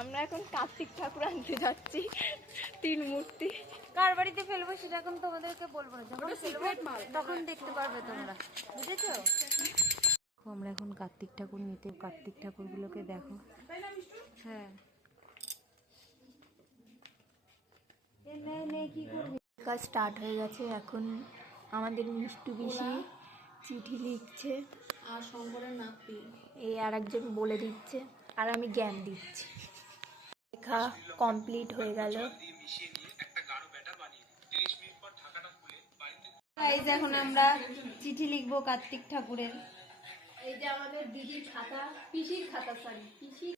আমরা এখন কার্তিক ঠাকুর আনতে যাচ্ছি, 3 মূর্তি। কার বাড়িতে ফেলবো সেটা এখন তোমাদেরকে বলবো না, যখন ফেলবো তখন দেখতে পারবে তোমরা, বুঝেছো? আমরা এখন কার্তিক ঠাকুর নিতে, কার্তিক ঠাকুরগুলোকে দেখো। হ্যাঁ কি করবি? কাজ স্টার্ট হয়ে গেছে। এখন আমাদের মিষ্টু পিসি চিঠি লিখছে আর শঙ্করের নাতি এই আর একজন বলে দিচ্ছে আর আমি জ্ঞান দিচ্ছি। লেখা কমপ্লিট হয়ে গেল। এই যে এখন আমরা চিঠি লিখবো কার্তিক ঠাকুরের। এই যে আমাদের দিদির খাতা, পিসির খাতা, সরি পিসির